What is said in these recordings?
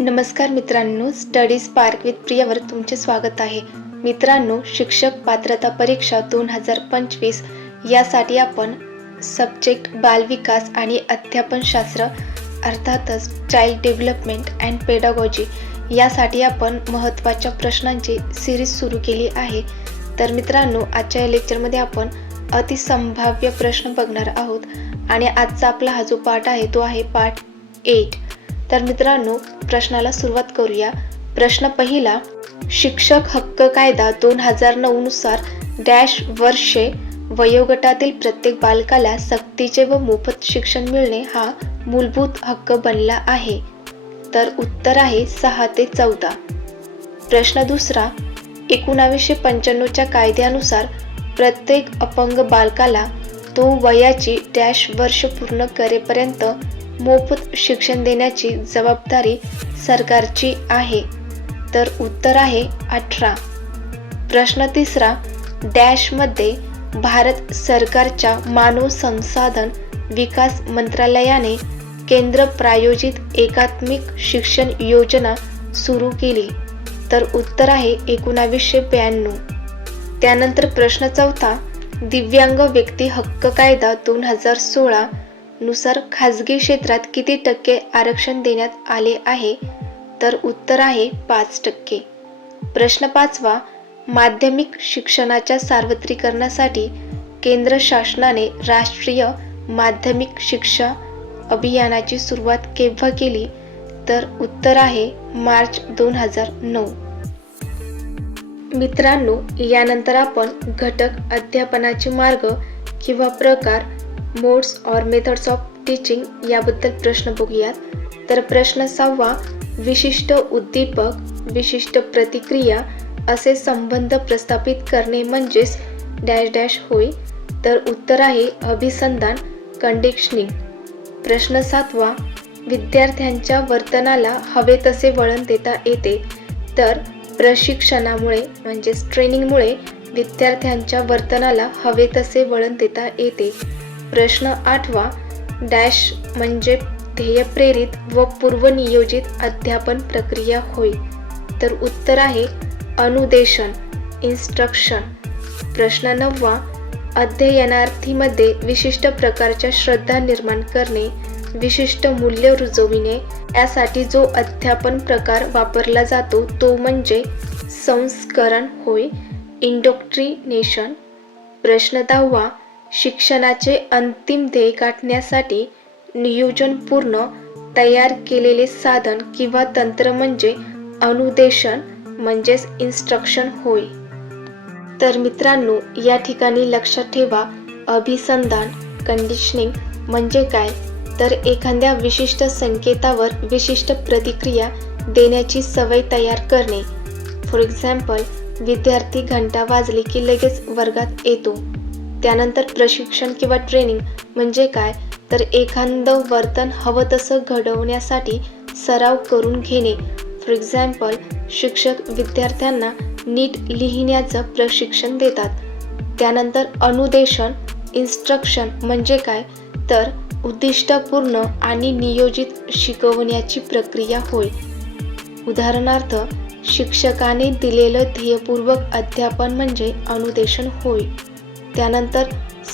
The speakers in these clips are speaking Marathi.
नमस्कार मित्रांनो स्टडी स्पार्क विथ प्रियावर तुमचे स्वागत आहे. मित्रांनो शिक्षक पात्रता परीक्षा दोन हजार पंचवीस यासाठी आपण सब्जेक्ट बालविकास आणि अध्यापनशास्त्र अर्थातच चाइल्ड डेव्हलपमेंट अँड पेडागॉजी यासाठी आपण महत्त्वाच्या प्रश्नांची सिरीज सुरू केली आहे. तर मित्रांनो आजच्या या लेक्चरमध्ये आपण अतिसंभाव्य प्रश्न बघणार आहोत. आणि आजचा आपला हा जो पाठ आहे तो आहे पाठ एट तर मित्रांनो प्रश्नाला सुरुवात करूया. प्रश्न पहिला शिक्षक हक्क कायदा दोन हजार नऊ नुसार डॅश वर्षे वयोगटातील प्रत्येक बालकाला सक्तीचे व मोफत शिक्षण मिळणे हा मूलभूत हक्क बनला आहे. तर उत्तर आहे सहा ते चौदा. प्रश्न दुसरा एकोणावीसशे पंच्याण्णवच्या कायद्यानुसार प्रत्येक अपंग बालकाला तो वयाची डॅश वर्ष पूर्ण करेपर्यंत मोफत शिक्षण देण्याची जबाबदारी सरकारची आहे. तर उत्तर आहे अठरा. प्रश्न तिसरा डॅशमध्ये भारत सरकारच्या मानव संसाधन विकास मंत्रालयाने केंद्र प्रायोजित एकात्मिक शिक्षण योजना सुरू केली. तर उत्तर आहे एकोणावीसशे ब्याण्णव. त्यानंतर प्रश्न चौथा दिव्यांग व्यक्ती हक्क कायदा दोन हजार सोळा नुसार खाजगी क्षेत्रात किती टक्के आरक्षण देण्यात आले आहे? तर उत्तर आहे पाच टक्के. प्रश्न पाचवा माध्यमिक शिक्षणाच्या सार्वत्रिकरणासाठी केंद्र शासनाने राष्ट्रीय माध्यमिक शिक्षा अभियानाची सुरुवात केव्हा केली? तर उत्तर आहे मार्च दोन हजार नऊ. मित्रांनो यानंतर आपण घटक अध्यापनाचे मार्ग किंवा प्रकार modes or methods of teaching याबद्दल प्रश्न बघूयात. तर प्रश्न सहावा विशिष्ट उद्दीपक विशिष्ट प्रतिक्रिया असे संबंध प्रस्थापित करणे म्हणजेच डॅश डॅश होय. तर उत्तर आहे अभिसंधान कंडिशनिंग प्रश्न सातवा विद्यार्थ्यांच्या वर्तनाला हवे तसे वळण देता येते. तर प्रशिक्षणामुळे म्हणजेच ट्रेनिंगमुळे विद्यार्थ्यांच्या वर्तनाला हवे तसे वळण देता येते. प्रश्न आठवा डॅश म्हणजे ध्येयप्रेरित व पूर्वनियोजित अध्यापन प्रक्रिया होय. तर उत्तर आहे अनुदेशन इन्स्ट्रक्शन प्रश्न नववा अध्ययनार्थीमध्ये विशिष्ट प्रकारच्या श्रद्धा निर्माण करणे विशिष्ट मूल्य रुजविणे यासाठी जो अध्यापन प्रकार वापरला जातो तो म्हणजे संस्करण होय इंडोक्ट्रिनेशन प्रश्न दहावा शिक्षणाचे अंतिम ध्येय गाठण्यासाठी नियोजनपूर्ण तयार केलेले साधन किंवा तंत्र म्हणजे अनुदेशन म्हणजेच इन्स्ट्रक्शन होय. तर मित्रांनो या ठिकाणी लक्षात ठेवा अभिसंधान कंडिशनिंग म्हणजे काय? तर एखाद्या विशिष्ट संकेतावर विशिष्ट प्रतिक्रिया देण्याची सवय तयार करणे. फॉर एक्झाम्पल विद्यार्थी घंटा वाजली की लगेच वर्गात येतो. त्यानंतर प्रशिक्षण किंवा ट्रेनिंग म्हणजे काय? तर एखादं वर्तन हवं तसं घडवण्यासाठी सराव करून घेणे. फॉर एक्झाम्पल शिक्षक विद्यार्थ्यांना नीट लिहिण्याचं प्रशिक्षण देतात. त्यानंतर अनुदेशन इन्स्ट्रक्शन म्हणजे काय? तर उद्दिष्टपूर्ण आणि नियोजित शिकवण्याची प्रक्रिया होय. उदाहरणार्थ शिक्षकाने दिलेलं ध्येयपूर्वक अध्यापन म्हणजे अनुदेशन होय. त्यानंतर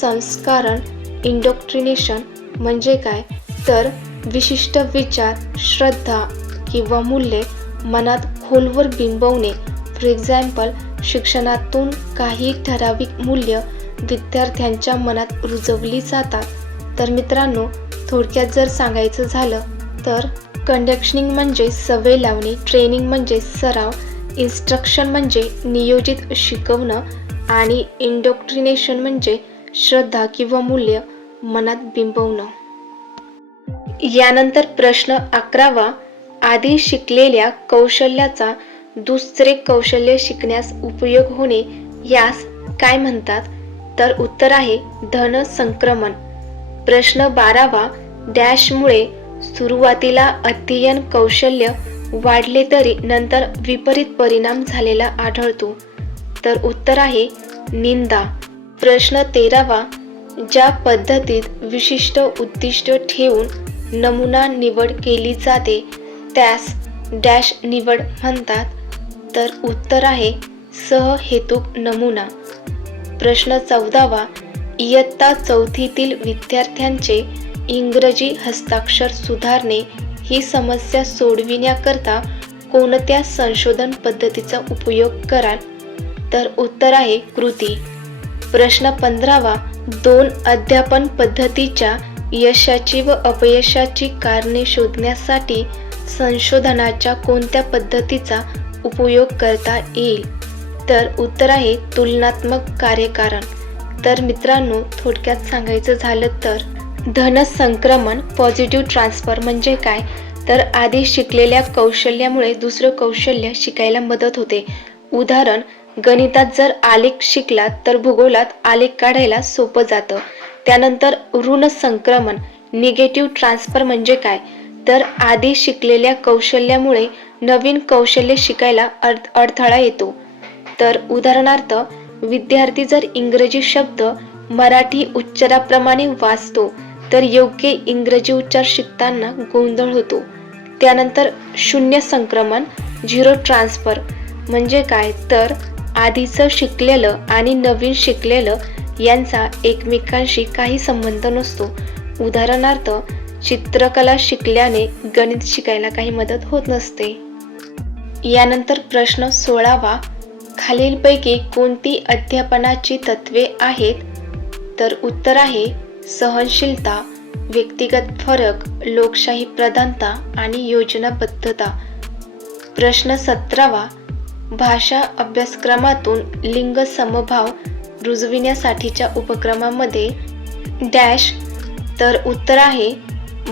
संस्कारण इंडोक्ट्रिनेशन म्हणजे काय? तर विशिष्ट विचार श्रद्धा किंवा मूल्ये मनात खोलवर बिंबवणे. फॉर एक्झाम्पल शिक्षणातून काही ठराविक मूल्य विद्यार्थ्यांच्या मनात रुजवली जातात. तर मित्रांनो थोडक्यात जर सांगायचं झालं तर कंडक्शनिंग म्हणजे सवय लावणे ट्रेनिंग म्हणजे सराव इन्स्ट्रक्शन म्हणजे नियोजित शिकवणं आणि इंडोक्ट्रिनेशन म्हणजे श्रद्धा किंवा मूल्य मनात बिंबवणं. यानंतर प्रश्न अकरावा आधी शिकलेल्या कौशल्याचा दुसरे कौशल्य शिकण्यास उपयोग होणे यास काय म्हणतात? तर उत्तर आहे धन संक्रमण. प्रश्न बारावा डॅशमुळे सुरुवातीला अध्ययन कौशल्य वाढले तरी नंतर विपरीत परिणाम झालेला आढळतो. तर उत्तर आहे निंदा. प्रश्न तेरावा ज्या पद्धतीत विशिष्ट उद्दिष्ट ठेवून नमुना निवड केली जाते त्यास डॅश निवड म्हणतात. तर उत्तर आहे सहहेतुक नमुना. प्रश्न चौदावा इयत्ता चौथीतील विद्यार्थ्यांचे इंग्रजी हस्ताक्षर सुधारणे ही समस्या सोडविण्याकरता कोणत्या संशोधन पद्धतीचा उपयोग कराल? तर उत्तर आहे कृती. प्रश्न पंधरावा दोन अध्यापन पद्धतीच्या यशाची व अपयशाची कारणे शोधण्यासाठी संशोधनाच्या कोणत्या पद्धतीचा उपयोग करता येईल? तर उत्तर आहे तुलनात्मक कार्यकारण. तर मित्रांनो थोडक्यात सांगायचं झालं तर धन संक्रमण पॉझिटिव्ह ट्रान्सफर म्हणजे काय? तर आधी शिकलेल्या कौशल्यामुळे दुसरं कौशल्य शिकायला मदत होते. उदाहरण गणितात जर आलेख शिकला तर भूगोलात आलेख काढायला सोपं जातं. त्यानंतर ऋण संक्रमण निगेटिव्ह ट्रान्सफर म्हणजे काय? तर आधी शिकलेल्या कौशल्यामुळे नवीन कौशल्य शिकायला अड अडथळा येतो. तर उदाहरणार्थ विद्यार्थी जर इंग्रजी शब्द मराठी उच्चाराप्रमाणे वाचतो तर योग्य इंग्रजी उच्चार शिकताना गोंधळ होतो. त्यानंतर शून्य संक्रमण झिरो ट्रान्सफर म्हणजे काय? तर आधीचं शिकलेलं आणि नवीन शिकलेलं यांचा एकमेकांशी काही संबंध नसतो. उदाहरणार्थ चित्रकला शिकल्याने गणित शिकायला काही मदत होत नसते. यानंतर प्रश्न सोळावा खालीलपैकी कोणती अध्यापनाची तत्वे आहेत? तर उत्तर आहे सहनशीलता व्यक्तिगत फरक लोकशाही प्रधानता आणि योजनाबद्धता. प्रश्न सतरावा भाषा अभ्यासक्रमातून लिंग समभाव रुजविण्यासाठीच्या उपक्रमामध्ये डॅश तर उत्तर आहे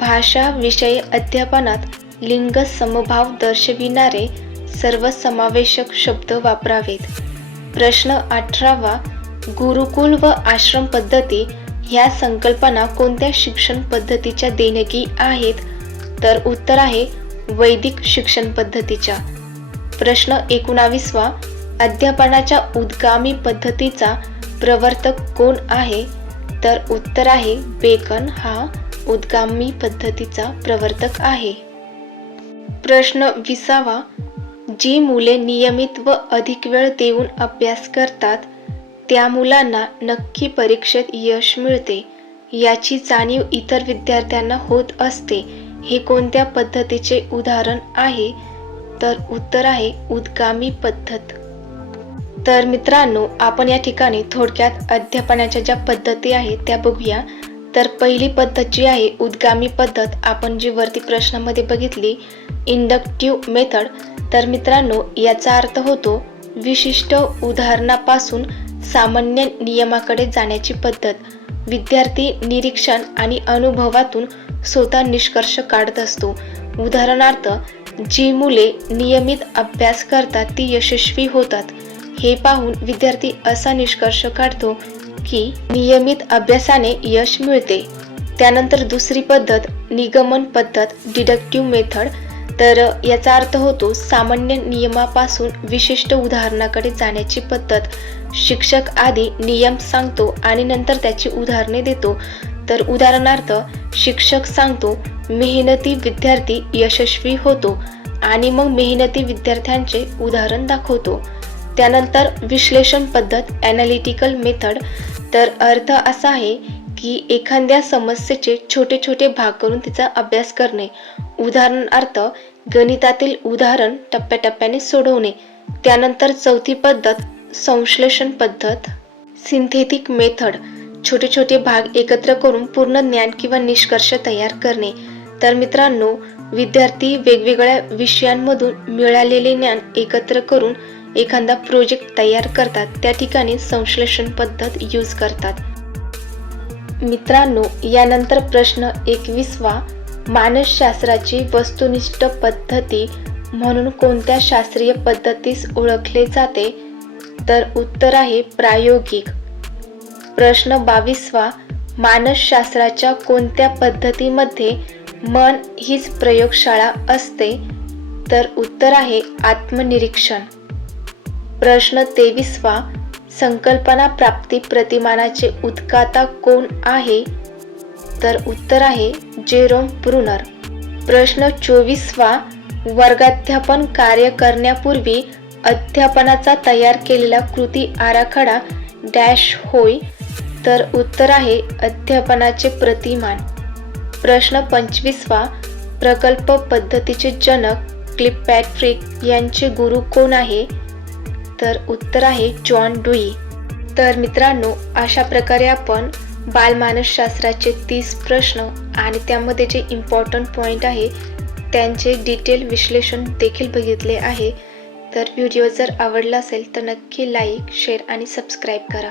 भाषा विषय अध्यापनात लिंग समभाव दर्शविणारे सर्वसमावेशक शब्द वापरावेत. प्रश्न अठरावा गुरुकुल व आश्रम पद्धती ह्या संकल्पना कोणत्या शिक्षण पद्धतीच्या देणगी आहेत? तर उत्तर आहे वैदिक शिक्षण पद्धतीच्या. प्रश्न एकोणावीसवा. अध्यापनाच्या उद्गामी पद्धतीचा प्रवर्तक कोण आहे? तर उत्तर आहे बेकन हा उद्गामी पद्धतीचा प्रवर्तक आहे. प्रश्न विसावा. जी मुले नियमित व अधिक वेळ देऊन अभ्यास करतात त्या मुलांना नक्की परीक्षेत यश मिळते याची जाणीव इतर विद्यार्थ्यांना होत असते. हे कोणत्या पद्धतीचे उदाहरण आहे? तर उत्तर आहे उद्गामी पद्धत. तर मित्रांनो आपण या ठिकाणी थोडक्यात अध्यापनाच्या ज्या पद्धती आहेत त्या बघूया. तर पहिली पद्धत जी आहे उद्गामी पद्धत आपण जी वरती प्रश्नामध्ये बघितली इंडक्टिव्ह मेथड तर मित्रांनो याचा अर्थ होतो विशिष्ट उदाहरणापासून सामान्य नियमाकडे जाण्याची पद्धत. विद्यार्थी निरीक्षण आणि अनुभवातून स्वतः निष्कर्ष काढत असतो. उदाहरणार्थ जी मुले नियमित अभ्यास करतात ती यशस्वी होतात. हे पाहून विद्यार्थी असा निष्कर्ष काढतो की नियमित अभ्यासाने यश मिळते. त्यानंतर दुसरी पद्धत निगमन पद्धत डिडक्टिव्ह मेथड. तर याचा अर्थ होतो सामान्य नियमापासून विशिष्ट उदाहरणाकडे जाण्याची पद्धत. शिक्षक आधी नियम सांगतो आणि नंतर त्याची उदाहरणे देतो. तर उदाहरणार्थ शिक्षक सांगतो मेहनती विद्यार्थी यशस्वी होतो आणि मग मेहनती विद्यार्थ्यांचे उदाहरण दाखवतो. त्यानंतर विश्लेषण पद्धत ॲनालिटिकल मेथड तर अर्थ असा आहे की एखाद्या समस्येचे छोटे छोटे भाग करून तिचा अभ्यास करणे उदाहरणार्थ गणितातील उदाहरण टप्प्याटप्प्याने सोडवणे. त्यानंतर चौथी पद्धत संश्लेषण पद्धत. सिंथेटिक मेथड छोटे छोटे भाग एकत्र करून पूर्ण ज्ञान किंवा निष्कर्ष तयार करणे. तर मित्रांनो विद्यार्थी वेगवेगळ्या विषयांमधून मिळालेले ज्ञान एकत्र करून एखादा प्रोजेक्ट तयार करतात. त्या ठिकाणी संश्लेषण पद्धत यूज करतात. मित्रांनो यानंतर प्रश्न एकवीसवा मानसशास्त्राची वस्तुनिष्ठ पद्धती म्हणून कोणत्या शास्त्रीय पद्धतीस ओळखले जाते? तर उत्तर आहे प्रायोगिक. प्रश्न बावीसवा मानसशास्त्राच्या कोणत्या पद्धतीमध्ये मन हीच प्रयोगशाळा असते? तर उत्तर आहे आत्मनिरीक्षण. प्रश्न तेवीसवा संकल्पना प्राप्ती प्रतिमानाचे उत्काता कोण आहे? तर उत्तर आहे जेरोम प्रुनर प्रश्न चोवीसवा वर्गाध्यापन कार्य करण्यापूर्वी अध्यापनाचा तयार केलेला कृती आराखडा डॅश होय तर उत्तर आहे अध्यापनाचे प्रतिमान. प्रश्न पंचवीसवा प्रकल्प पद्धतीचे जनक क्लिप पॅट्रिक यांचे गुरु कोण आहे? तर उत्तर आहे जॉन डुई. तर मित्रांनो अशा प्रकारे आपण बालमानसशास्त्राचे तीस प्रश्न आणि त्यामध्ये जे इम्पॉर्टंट पॉईंट आहे त्यांचे डिटेल विश्लेषण देखील बघितले आहे. तर व्हिडिओ जर आवडला असेल तर नक्की लाईक शेअर आणि सबस्क्राईब करा.